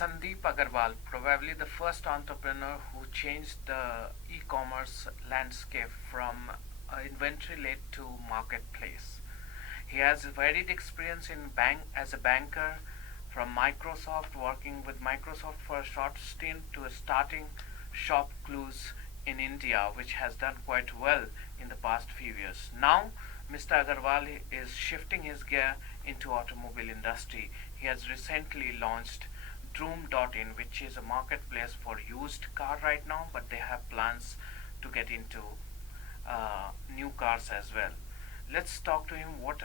Sandeep Aggarwal, probably the first entrepreneur who changed the e-commerce landscape from inventory led to marketplace. He has varied experience in bank as a banker, from Microsoft, working with Microsoft for a short stint, to starting Shop Clues in India, which has done quite well in the past few years. Now, Mr. Agarwal is shifting his gear into automobile industry. He has recently launched Droom.in, which is a marketplace for used car right now, but they have plans to get into new cars as well. Let's talk to him. What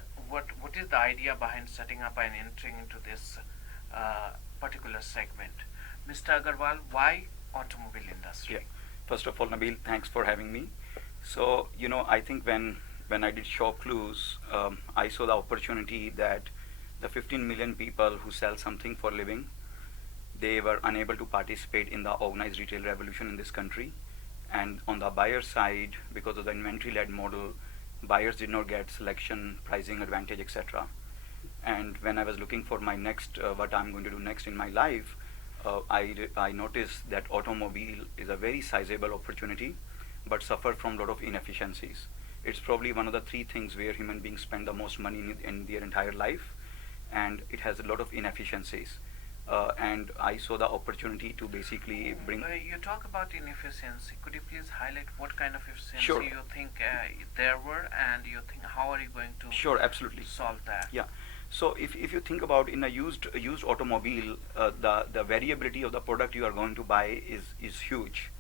is the idea behind setting up and entering into this particular segment? Mr. Agarwal, why automobile Yeah. industry? First of all, Nabil, thanks for having me. So, I think when I did Shop Clues, I saw the opportunity that the 15 million people who sell something for a living, they were unable to participate in the organized retail revolution in this country. And on the buyer side, because of the inventory-led model, buyers did not get selection, pricing advantage, etc. And when I was looking for my next, what I'm going to do next in my life, I noticed that automobile is a very sizable opportunity, but suffer from a lot of inefficiencies. It's probably one of the three things where human beings spend the most money in their entire life, and it has a lot of inefficiencies. And I saw the opportunity to basically bring. You talk about inefficiency. Could you please highlight what kind of Sure. efficiency you think there were, and you think how are you going to Sure, absolutely. solve that? Yeah. So if you think about in a used automobile, the variability of the product you are going to buy is huge.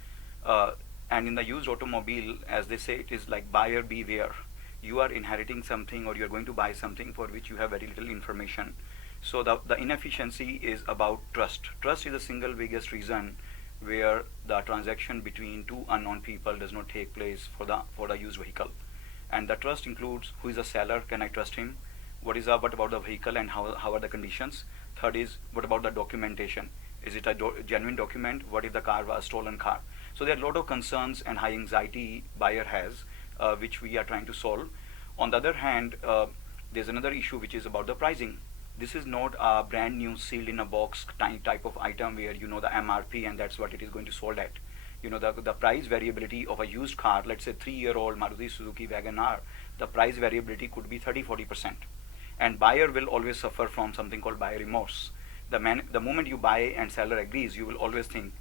Uh, and in the used automobile, as they say, it is like buyer beware. You are inheriting something or you are going to buy something for which you have very little information. So the inefficiency is about trust. Trust is the single biggest reason where the transaction between two unknown people does not take place for the used vehicle. And the trust includes who is the seller, can I trust him? What about the vehicle and how are the conditions? Third is what about the documentation? Is it a genuine document? What if the car was a stolen car? So there are a lot of concerns and high anxiety buyer has, which we are trying to solve. On the other hand, there's another issue which is about the pricing. This is not a brand new sealed in a box tiny type of item where you know the MRP and that's what it is going to sold at. The price variability of a used car, let's say 3-year-old Maruti Suzuki Wagon R, the price variability could be 30-40%. And buyer will always suffer from something called buyer remorse. The moment you buy and seller agrees, you will always think,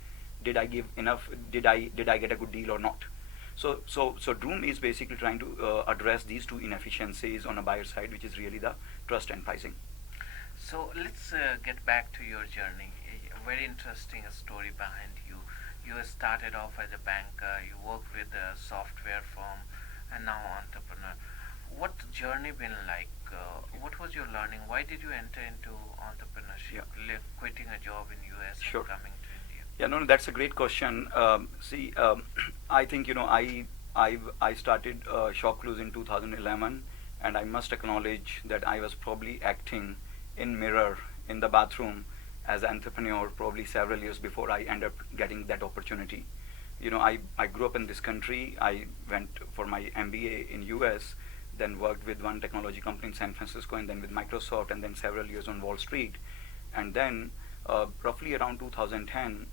did I give enough? Did I get a good deal or not? So Droom is basically trying to address these two inefficiencies on a buyer side, which is really the trust and pricing. So let's get back to your journey. A very interesting story behind you. You started off as a banker, you worked with a software firm, and now entrepreneur. What journey been like? What was your learning? Why did you enter into entrepreneurship, Yeah. quitting a job in US and Sure. coming to India? Yeah, no, that's a great question. See, I think I started Shop Clues in 2011, and I must acknowledge that I was probably acting in mirror in the bathroom as an entrepreneur probably several years before I end up getting that opportunity. I grew up in this country. I went for my MBA in US, then worked with one technology company in San Francisco, and then with Microsoft, and then several years on Wall Street. And then, roughly around 2010,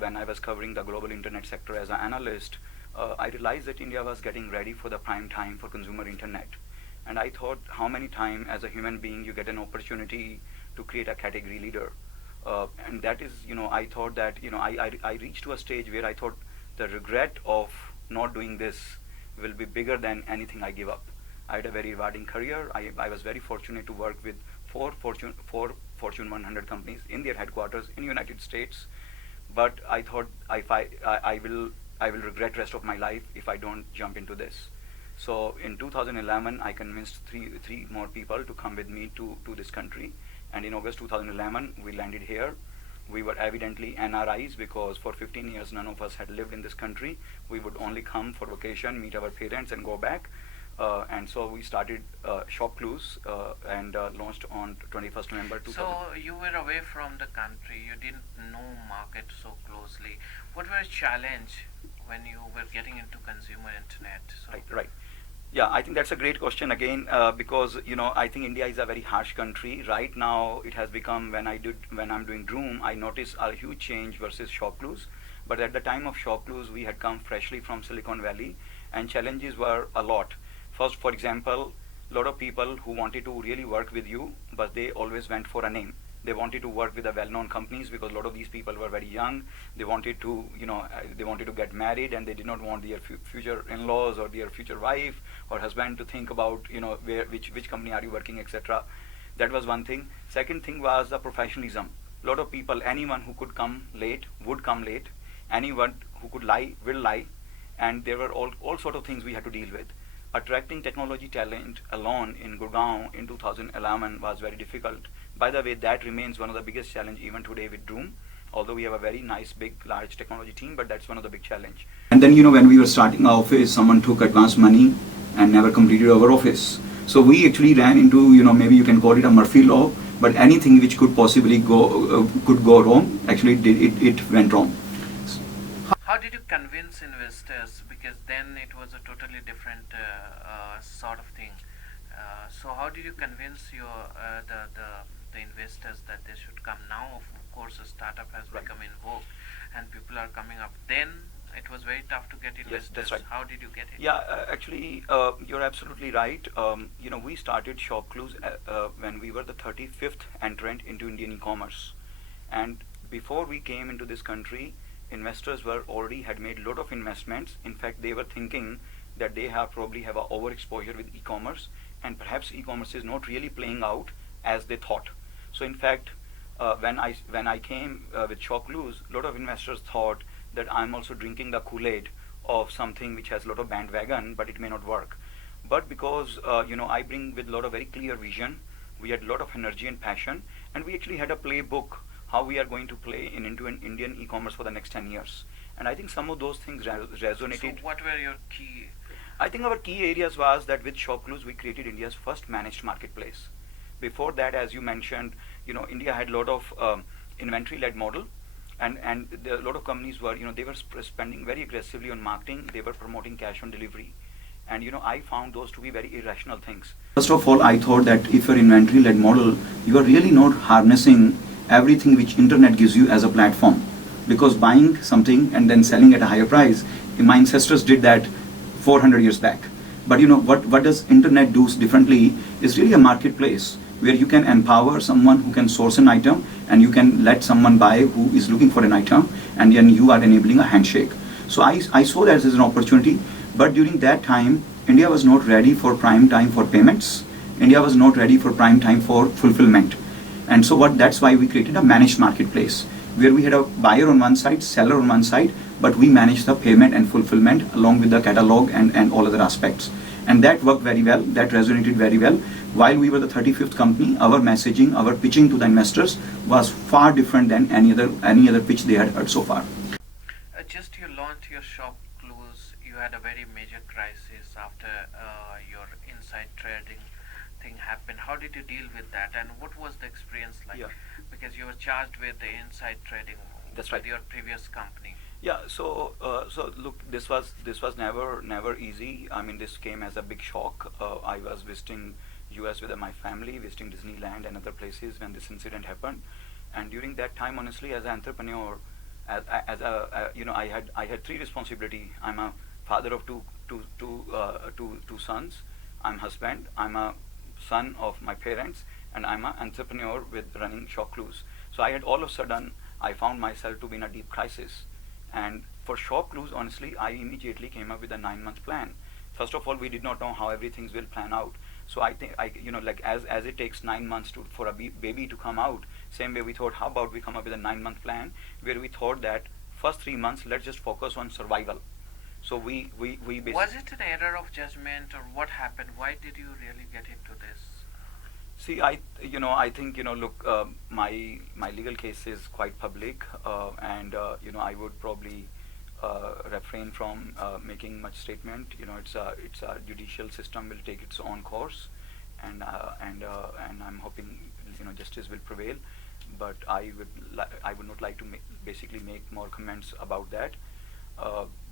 when I was covering the global internet sector as an analyst, I realized that India was getting ready for the prime time for consumer internet. And I thought, how many times as a human being you get an opportunity to create a category leader? And that is, I thought that, I reached to a stage where I thought the regret of not doing this will be bigger than anything I give up. I had a very rewarding career. I was very fortunate to work with four Fortune 100 companies in their headquarters in United States. But I thought I will regret rest of my life if I don't jump into this. So in 2011, I convinced three more people to come with me to this country. And in August 2011, we landed here. We were evidently NRIs because for 15 years none of us had lived in this country. We would only come for vacation, meet our parents, and go back. And so we started Shop Clues and launched on 21st November 2000. So you were away from the country. You didn't know market so closely. What was challenge when you were getting into consumer internet? So Right, right. Yeah, I think that's a great question again, because I think India is a very harsh country. Right now, it has become, when I'm doing Droom, I notice a huge change versus Shopcluse. But at the time of Shopcluse, we had come freshly from Silicon Valley, and challenges were a lot. First, for example, a lot of people who wanted to really work with you, but they always went for a name. They wanted to work with the well-known companies because a lot of these people were very young. They wanted to, they wanted to get married, and they did not want their future in-laws or their future wife or husband to think about, which company are you working, etc. That was one thing. Second thing was the professionalism. A lot of people, anyone who could come late would come late. Anyone who could lie will lie, and there were all sort of things we had to deal with. Attracting technology talent alone in Gurgaon in 2011 was very difficult. By the way, that remains one of the biggest challenge even today with Droom. Although we have a very nice, big, large technology team, but that's one of the big challenge. And then, when we were starting our office, someone took advance money and never completed our office. So we actually ran into, maybe you can call it a Murphy law, but anything which could possibly could go wrong, actually it went wrong. How did you convince investors? Because then it was a totally different sort of thing. So how did you convince the investors that they should come? Now, of course, a startup has become in vogue, and people are coming up. Then it was very tough to get investors. Yes, that's right. How did you get it? Yeah, actually, you're absolutely right. We started Shopcluse when we were the 35th entrant into Indian e-commerce, and before we came into this country, investors had made a lot of investments. In fact, they were thinking that they probably have a overexposure with e-commerce, and perhaps e-commerce is not really playing out as they thought. So in fact, when I came with Shopcluse, a lot of investors thought that I'm also drinking the Kool-Aid of something which has a lot of bandwagon, but it may not work. But because I bring with a lot of very clear vision, we had a lot of energy and passion, and we actually had a playbook how we are going to play into an Indian e-commerce for the next 10 years. And I think some of those things resonated. So what were your key? I think our key areas was that with Shopcluse, we created India's first managed marketplace. Before that, as you mentioned, India had a lot of inventory-led model, and a lot of companies were, they were spending very aggressively on marketing. They were promoting cash on delivery, and I found those to be very irrational things. First of all, I thought that if you're inventory-led model, you are really not harnessing everything which internet gives you as a platform, because buying something and then selling at a higher price, my ancestors did that 400 years back. But what does internet do differently is really a marketplace where you can empower someone who can source an item, and you can let someone buy who is looking for an item, and then you are enabling a handshake. So I saw that as an opportunity. But during that time, India was not ready for prime time for payments. India was not ready for prime time for fulfillment. And so that's why we created a managed marketplace, where we had a buyer on one side, seller on one side, but we managed the payment and fulfillment along with the catalog and all other aspects. And that worked very well, that resonated very well. While we were the 35th company, our messaging, our pitching to the investors was far different than any other pitch they had heard so far. Just you launched your Shopcluse, you had a very major crisis after your inside trading thing happened. How did you deal with that, and what was the experience like? Yeah. Because you were charged with the inside trading. That's with right. your previous company. Yeah, so look, this was never easy. I mean, this came as a big shock. I was visiting US with my family, visiting Disneyland and other places when this incident happened. And during that time, honestly, as an entrepreneur, I had three responsibility. I'm a father of two sons. I'm husband. I'm a son of my parents, and I'm an entrepreneur with running Shopcluse. So I had all of a sudden, I found myself to be in a deep crisis. And for Shopcluse, honestly, I immediately came up with a 9-month plan. First of all, we did not know how everything will plan out. So I think, as it takes 9 months for a baby to come out, same way we thought, how about we come up with a 9-month plan, where we thought that first 3 months, let's just focus on survival. So we basically... Was it an error of judgment, or what happened? Why did you really get into this? See, I think, look, my legal case is quite public, and I would probably refrain from making much statement. It's a judicial system will take its own course, and I'm hoping justice will prevail. But I would not like to basically make more comments about that.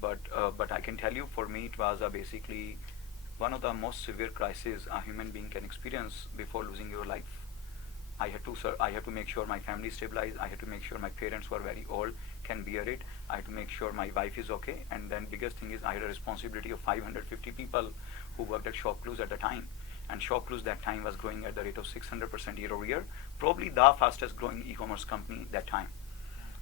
But I can tell you, for me, it was basically one of the most severe crises a human being can experience before losing your life. I had to, sir, I have to make sure my family is stabilized. I have to make sure my parents who are very old can bear it. I have to make sure my wife is okay. And then biggest thing is I had a responsibility of 550 people who worked at ShopClues at the time. And ShopClues that time was growing at the rate of 600% year over year, probably the fastest growing e-commerce company that time.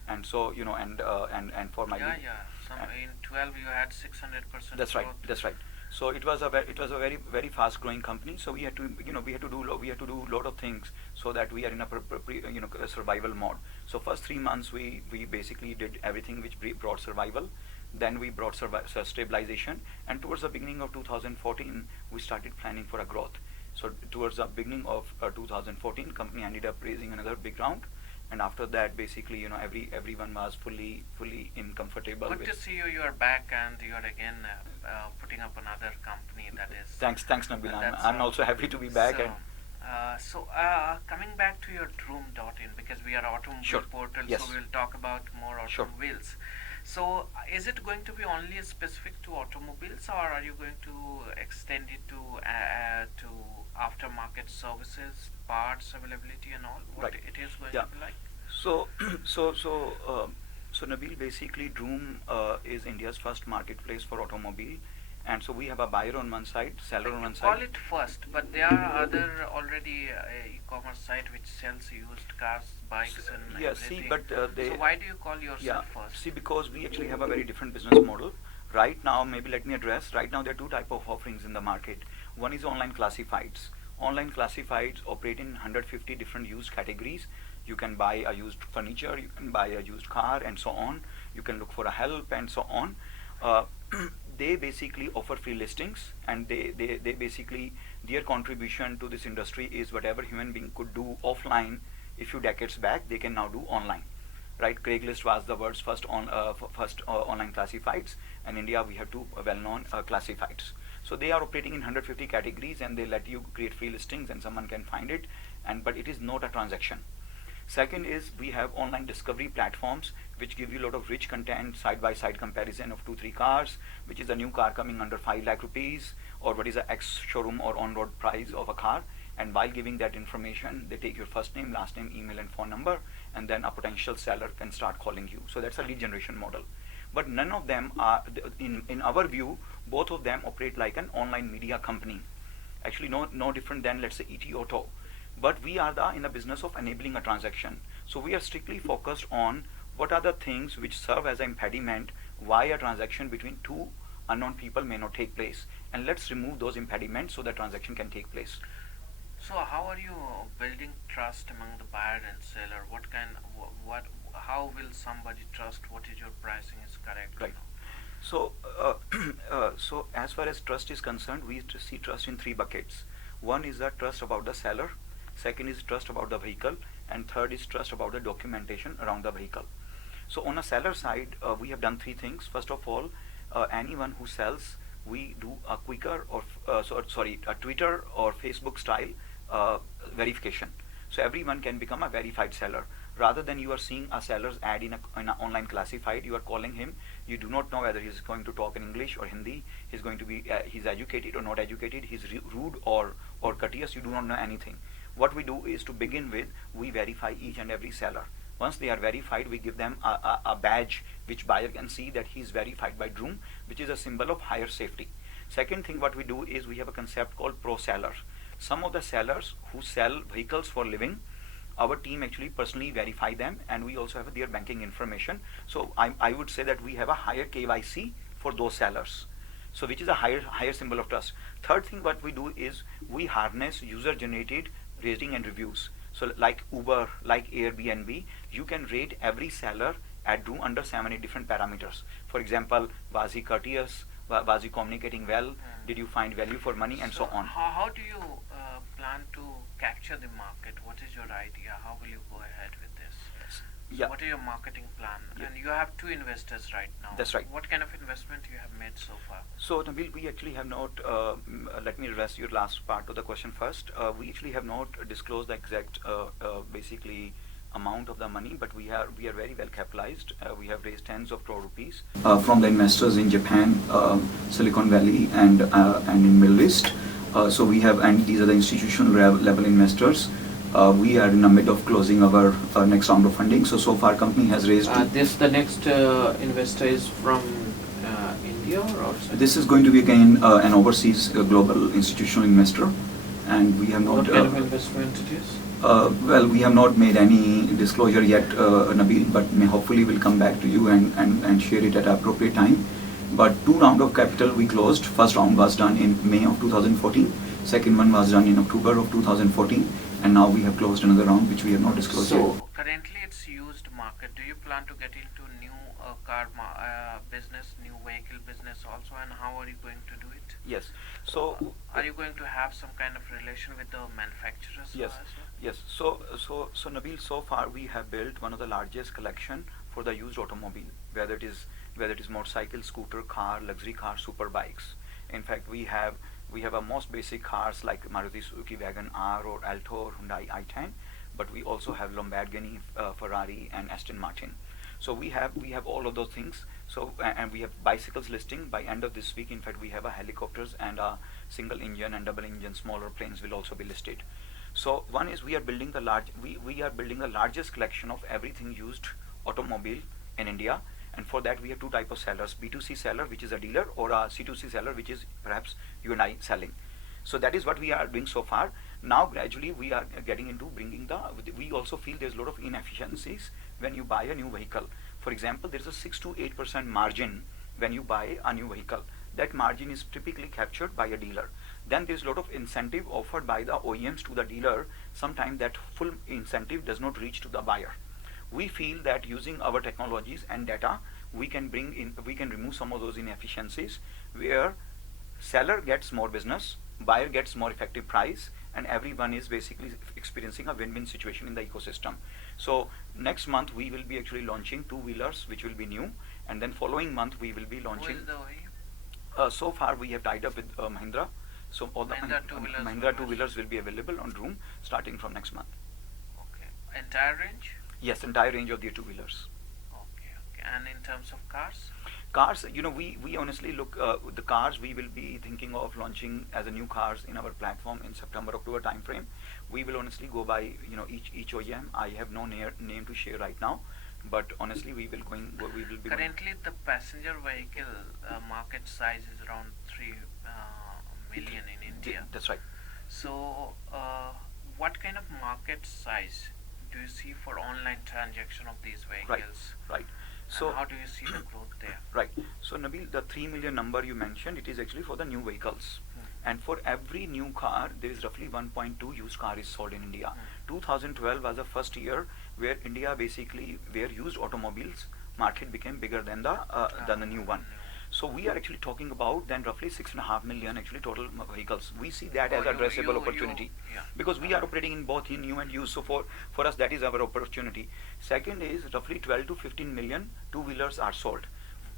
And so and for my Yeah, yeah. Some in 12 you had 600% that's right. growth. That's right. So it was a very very fast growing company. So we had to lot of things so that we are in a survival mode. So first 3 months we basically did everything which brought survival. Then we brought stabilization, and towards the beginning of 2014 we started planning for a growth. So towards the beginning of 2014, company ended up raising another big round, and after that basically everyone was fully in comfortable Good with. to see you. You are back and you are again putting up another company that is. Thanks Nabil. That's I'm also happy to be back. so. And Coming back to your Droom.in, because we are automobile Sure. portal, Yes. so we'll talk about more Sure. automobiles. So, is it going to be only specific to automobiles, or are you going to extend it to aftermarket services, parts availability, and all? What Right. it is going Yeah. to be like? So, so Nabil, basically, Droom is India's first marketplace for automobile, and so we have a buyer on one side, seller on You one call side. it first, but there are other already e-commerce site which sells used cars, bikes, and Yeah, see, everything. but they, So why do you call yeah, yourself first? see, because we actually have a very different business model. Right now, maybe let me address. Right now, there are two type of offerings in the market. One is online classifieds. Online classifieds operate in 150 different used categories. You can buy a used furniture, you can buy a used car, and so on. You can look for a help, and so on. Uh, they basically offer free listings, and they basically, their contribution to this industry is whatever human being could do offline a few decades back, they can now do online. Right? Craigslist was the world's first online classifieds, and India we have two well-known classifieds. So they are operating in 150 categories, and they let you create free listings, and someone can find it, and but it is not a transaction. Second is we have online discovery platforms which give you a lot of rich content, side by side comparison of 2 3 cars, which is a new car coming under 5 lakh rupees, or what is the ex showroom or on road price of a car. And while giving that information, they take your first name, last name, email, and phone number, and then a potential seller can start calling you. So that's a lead generation model. But none of them are, in our view, both of them operate like an online media company. Actually, no different than, let's say, ETAuto. But we are in the business of enabling a transaction. So we are strictly focused on what are the things which serve as an impediment why a transaction between two unknown people may not take place. And let's remove those impediments so the transaction can take place. So how are you building trust among the buyer and seller? What how will somebody trust what is your pricing is correct? Right. So, so as far as trust is concerned, we see trust in 3 buckets. One is the trust about the seller, second is trust about the vehicle, and third is trust about the documentation around the vehicle. So on a seller side, we have done 3 things. First of all, anyone who sells, we do a quicker or a Twitter or Facebook style verification. So everyone can become a verified seller. Rather than you are seeing a seller's ad in an online classified, you are calling him. You do not know whether he's going to talk in English or Hindi. He's going to be he's educated or not educated. He's rude or courteous. You do not know anything. What we do is to begin with, we verify each and every seller. Once they are verified, we give them a badge which buyer can see that he is verified by Droom, which is a symbol of higher safety. Second thing what we do is we have a concept called pro seller. Some of the sellers who sell vehicles for living, our team actually personally verify them, and we also have their banking information. So I would say that we have a higher KYC for those sellers. So which is a higher symbol of trust. Third thing what we do is we harness user generated rating and reviews. So like Uber, like Airbnb, you can rate every seller at Droom under 7 different parameters. For example, was he courteous? Was he communicating well? Did you find value for money, and so on? How do you plan to capture the market? What is your idea? How will you go ahead with this? Yeah. What is your marketing plan? Yeah. And you have 2 investors right now. That's right. What kind of investment you have made so far? So Nabil, we actually have not, let me address your last part of the question first. We actually have not disclosed the exact basically amount of the money, but we are very well capitalized. We have raised tens of crore rupees from the investors in Japan, Silicon Valley, and in Middle East. So we have, and these are the institutional level investors. We are in the mid of closing our next round of funding. So far, company has raised. The next investor is from India or outside? This is going to be again an overseas global institutional investor, and we have not. What kind of investment it is? Well, we have not made any disclosure yet, Nabil, but hopefully we'll come back to you and share it at appropriate time. But 2 rounds of capital we closed. First round was done in May of 2014. Second one was done in October of 2014. And now we have closed another round, which we have not disclosed yet. So currently it's used market. Do you plan to get into new car business, new vehicle business also, and how are you going to do it? Yes. So are you going to have some kind of relation with the manufacturers? Yes. as well? Yes. So Nabil, so far we have built one of the largest collection for the used automobile, whether it is motorcycle, scooter, car, luxury car, super bikes. In fact, we have a most basic cars like Maruti Suzuki Wagon R or Alto or Hyundai i10, but we also have Lamborghini, Ferrari, and Aston Martin. So we have all of those things. So and we have bicycles listing by end of this week. In fact, we have a helicopters and a single engine and double engine smaller planes will also be listed. So one is we are building the largest collection of everything used automobile in India. And for that we have 2 types of sellers: B2C seller, which is a dealer, or a C2C seller, which is perhaps you and I selling. So that is what we are doing so far. Now gradually we are getting into bringing we also feel there's a lot of inefficiencies when you buy a new vehicle. For example, there's a 6 to 8% margin when you buy a new vehicle. That margin is typically captured by a dealer. Then there's a lot of incentive offered by the OEMs to the dealer. Sometimes that full incentive does not reach to the buyer. We feel that using our technologies and data, we can remove some of those inefficiencies where seller gets more business, buyer gets more effective price, and everyone is basically experiencing a win-win situation in the ecosystem. So next month we will be actually launching 2-wheelers, which will be new, and then following month we will be launching. Who is the OEM? So far we have tied up with Mahindra. So all the Mahindra 2-wheelers will be available on Droom starting from next month. Okay. Entire range? Yes, entire range of the 2-wheelers. Okay. And in terms of cars? Cars, we honestly look, the cars we will be thinking of launching as a new cars in our platform in September, October time frame. We will honestly go by, each OEM. I have no name to share right now, but honestly we will be. Currently the passenger vehicle market size is around 3 million in India. That's right. So what kind of market size do you see for online transaction of these vehicles? Right. So how do you see the growth there? Right. So Nabil, the 3 million number you mentioned, it is actually for the new vehicles. And for every new car, there is roughly 1.2 used car is sold in India. 2012 was the first year where India where used automobiles market became bigger than the new one. So we are actually talking about then roughly 6.5 million actually total vehicles. We see that as addressable opportunity because we are operating in both in new and used. So for us that is our opportunity. Second is roughly 12 to 15 million 2-wheelers are sold.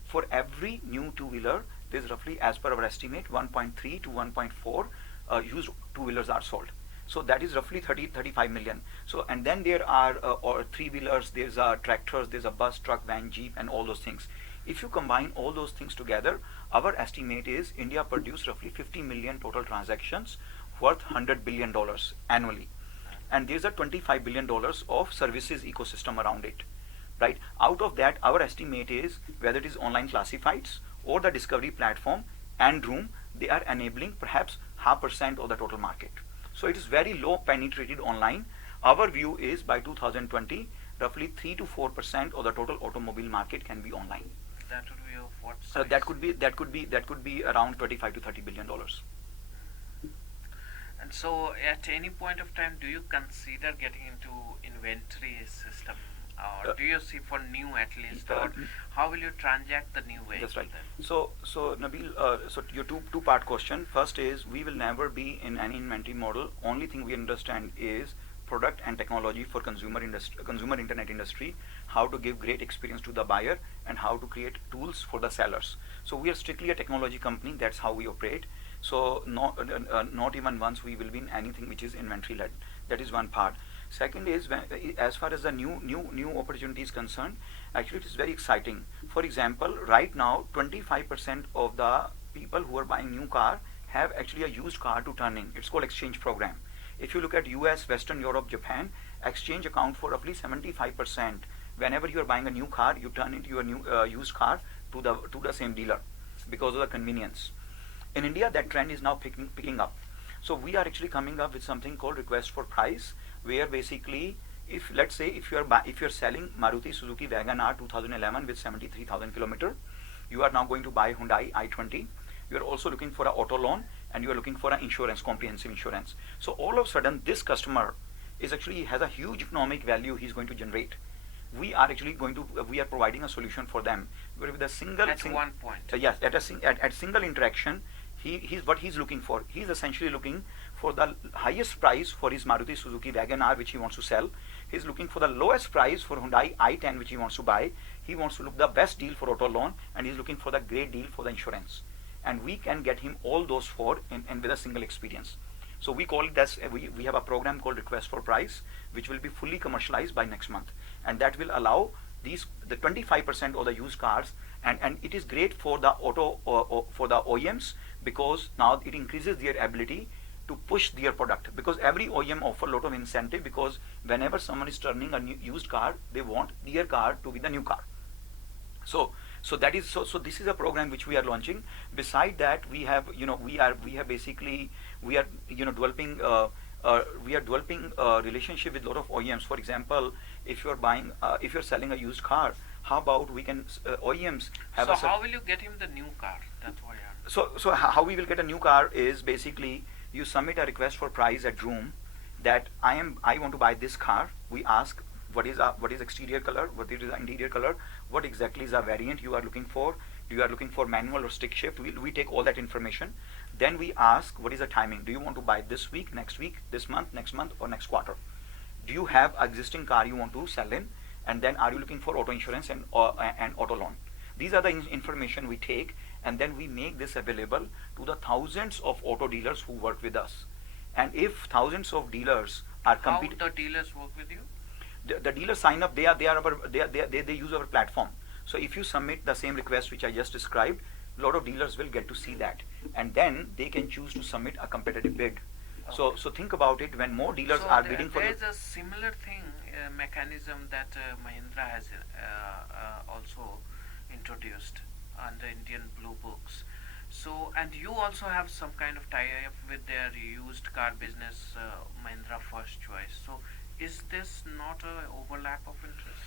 For every new 2-wheeler, there's roughly, as per our estimate, 1.3 to 1.4 used 2-wheelers are sold. So that is roughly 35 million. So and then there are 3-wheelers, there's tractors, there's a bus, truck, van, jeep, and all those things. If you combine all those things together, our estimate is India produce roughly 50 million total transactions worth $100 billion annually. And there's a $25 billion of services ecosystem around it. Right? Out of that, our estimate is whether it is online classifieds or the discovery platform and Droom, they are enabling perhaps 0.5% of the total market. So it is very low penetrated online. Our view is by 2020, roughly 3 to 4% of the total automobile market can be online. That would be of what size? That could be around 25 to 30 billion dollars. And so, at any point of time, do you consider getting into inventory system, or do you see for new at least, or how will you transact the new vehicle? That's right. Then? So Nabil, so your two-part question. First is we will never be in any inventory model. Only thing we understand is product and technology for consumer internet industry, how to give great experience to the buyer and how to create tools for the sellers. So we are strictly a technology company. That's how we operate. So not even once we will be in anything which is inventory led. That is one part. Second is when, as far as the new opportunity is concerned, actually it is very exciting. For example, right now 25% of the people who are buying new car have actually a used car to turn in. It's called exchange program. If you look at US, Western Europe, Japan, exchange account for roughly 75%. Whenever you are buying a new car, you turn into your new used car to the same dealer because of the convenience. In India, that trend is now picking up. So we are actually coming up with something called request for price, where basically, if let's say if you're selling Maruti Suzuki Wagon R 2011 with 73,000 kilometer, you are now going to buy Hyundai i20. You are also looking for an auto loan, and you are looking for an insurance, comprehensive insurance. So all of a sudden, this customer is actually has a huge economic value he's going to generate. We are actually we are providing a solution for them where with a single one point. Yes, at single interaction, he's what he's looking for. He's essentially looking for the highest price for his Maruti Suzuki Wagon R which he wants to sell. He's looking for the lowest price for Hyundai i10 which he wants to buy. He wants to look the best deal for auto loan, and he's looking for the great deal for the insurance. And we can get him all those four and with a single experience. So we call it as we have a program called Request for Price, which will be fully commercialized by next month, and that will allow the 25% of the used cars, and it is great for the for the OEMs, because now it increases their ability to push their product, because every OEM offer a lot of incentive, because whenever someone is turning a new used car, they want their car to be the new car. So this is a program which we are launching. Beside that, we have developing a relationship with a lot of OEMs. For example, if you're selling a used car, how about we can OEMs have so how will you get him the new car? That's what so how we will get a new car is basically you submit a request for price at Droom, that I want to buy this car. We ask what is exterior color, what is the interior color, what exactly is the variant you are looking for. You are looking for manual or stick shift. We take all that information. Then we ask what is the timing. Do you want to buy this week, next week, this month, next month, or next quarter? Do you have existing car you want to sell in? And then are you looking for auto insurance and auto loan? These are the information we take, and then we make this available to the thousands of auto dealers who work with us. And if thousands of dealers are competing, how the dealers work with you? The dealers sign up. They use our platform. So if you submit the same request which I just described, a lot of dealers will get to see that, and then they can choose to submit a competitive bid. Okay. So think about it. When more dealers are bidding for it, there is a similar thing mechanism that Mahindra has also introduced under Indian Blue Books. So, and you also have some kind of tie-up with their used car business, Mahindra First Choice. So is this not an overlap of interest?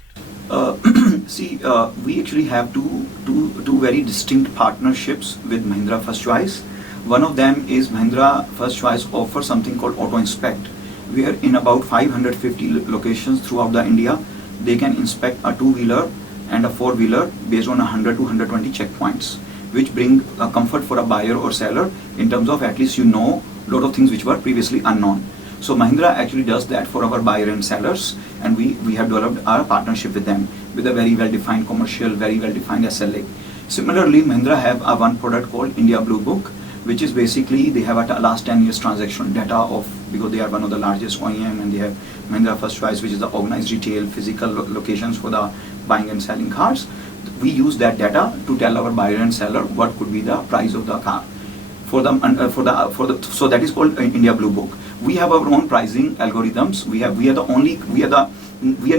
We actually have two very distinct partnerships with Mahindra First Choice. One of them is Mahindra First Choice offers something called Auto Inspect, where in about 550 locations throughout the India, they can inspect a two-wheeler and a four-wheeler based on 100 to 120 checkpoints, which bring a comfort for a buyer or seller in terms of at least a lot of things which were previously unknown. So Mahindra actually does that for our buyer and sellers, and we have developed our partnership with them with a very well-defined commercial, very well-defined SLA. Similarly, Mahindra have a one product called India Blue Book, which is basically they have a last 10 years transactional data of, because they are one of the largest OEM, and they have Mahindra First Choice, which is the organized retail physical locations for the buying and selling cars. We use that data to tell our buyer and seller what could be the price of the car. So that is called India Blue Book. We have our own pricing algorithms. We are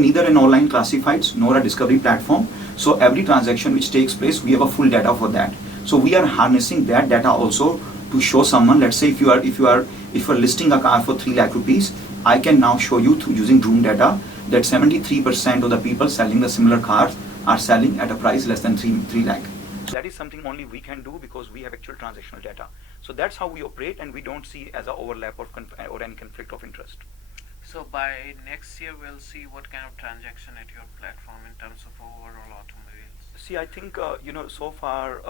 neither an online classifieds nor a discovery platform. So every transaction which takes place, we have a full data for that. So we are harnessing that data also to show someone. Let's say if you are listing a car for 3 lakh rupees, I can now show you through using Droom data that 73% of the people selling the similar cars are selling at a price less than 3 lakh. That is something only we can do because we have actual transactional data. So that's how we operate, and we don't see as an overlap or any conflict of interest. So by next year, we'll see what kind of transaction at your platform in terms of overall automobiles. See, I think so far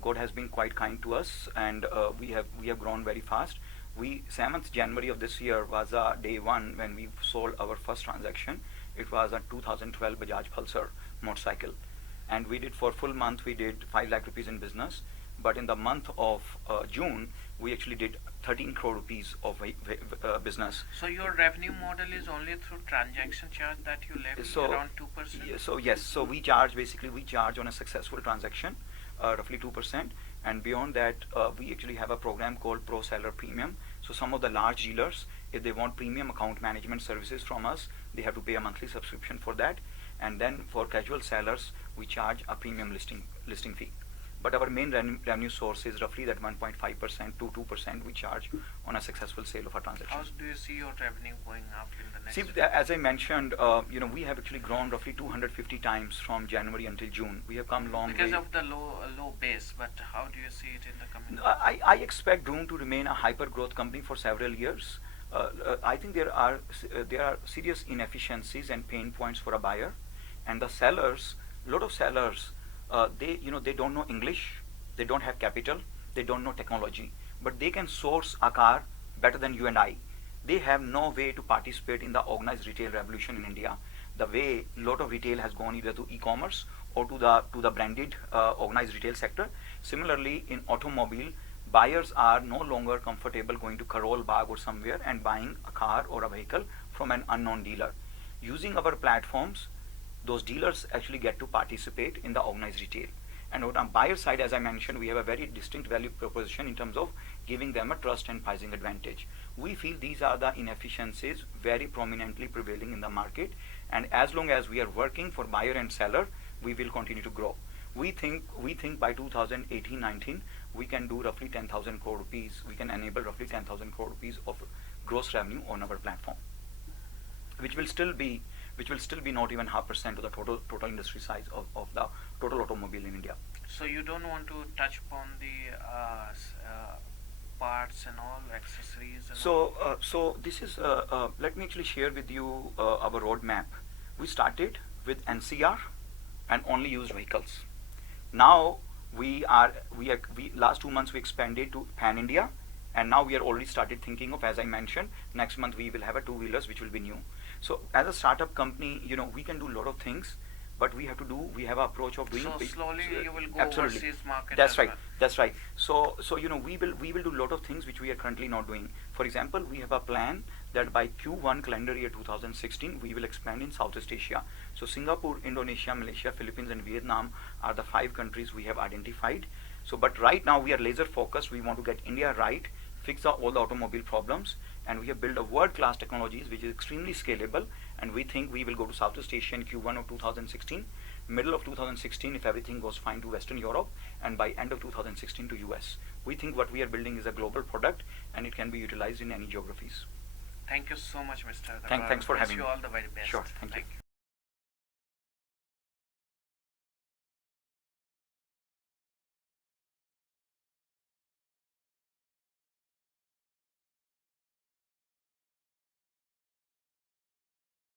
God has been quite kind to us, and we have grown very fast. 7th January of this year was day one when we sold our first transaction. It was a 2012 Bajaj Pulsar motorcycle, and we did for full month we did 5 lakh rupees in business. But in the month of June, we actually did 13 crore rupees of business. So your revenue model is only through transaction charge that you levy So, around 2%? so yes, so we charge, basically we charge on a successful transaction, roughly 2%, and beyond that, we actually have a program called Pro Seller Premium. So some of the large dealers, if they want premium account management services from us, they have to pay a monthly subscription for that. And then for casual sellers, we charge a premium listing fee. But our main revenue source is roughly that 1.5% to 2% we charge on a successful sale of a transaction. How do you see your revenue going up in the next See, year? as I mentioned, we have actually grown roughly 250 times from January until June. We have come long Because way. of the low base, but how do you see it in the coming I expect Droom to remain a hyper growth company for several years. I think there are serious inefficiencies and pain points for a buyer, and the sellers, lot of sellers, they don't know English, they don't have capital, they don't know technology, but they can source a car better than you and I. They have no way to participate in the organized retail revolution in India. The way lot of retail has gone either to e-commerce or to the branded organized retail sector. Similarly, in automobile, buyers are no longer comfortable going to Karol Bagh or somewhere and buying a car or a vehicle from an unknown dealer. Using our platforms, those dealers actually get to participate in the organized retail. And on our buyer side, as I mentioned, we have a very distinct value proposition in terms of giving them a trust and pricing advantage. We feel these are the inefficiencies very prominently prevailing in the market, and as long as we are working for buyer and seller, we will continue to grow. We think by 2018-19 we can do roughly 10,000 crore rupees. We can enable roughly 10,000 crore rupees of gross revenue on our platform, which will still be not even 0.5% of the total industry size of the total automobile in India. So you don't want to touch upon the parts and all accessories and all? So this is let me actually share with you our roadmap. We started with NCR and only used vehicles. Now we last 2 months we expanded to pan India, and now we are already started thinking of, as I mentioned, next month we will have a two-wheelers which will be new. So as a startup company, we can do a lot of things, but we have an approach of doing. So slowly you will go absolutely. overseas market. That's as right. well. That's right. So we will do a lot of things which we are currently not doing. For example, we have a plan that by Q1 calendar year 2016 we will expand in Southeast Asia. So Singapore, Indonesia, Malaysia, Philippines, and Vietnam are the 5 countries we have identified. So, but right now we are laser focused. We want to get India right, fix all the automobile problems, and we have built a world-class technologies which is extremely scalable, and we think we will go to Southeast Asia in Q1 of 2016, middle of 2016 if everything goes fine to Western Europe, and by end of 2016 to US. We think what we are building is a global product and it can be utilized in any geographies. Thank you so much, Mr. Aggarwal. Thanks for having me. Wish you all the very best. Sure, thank you.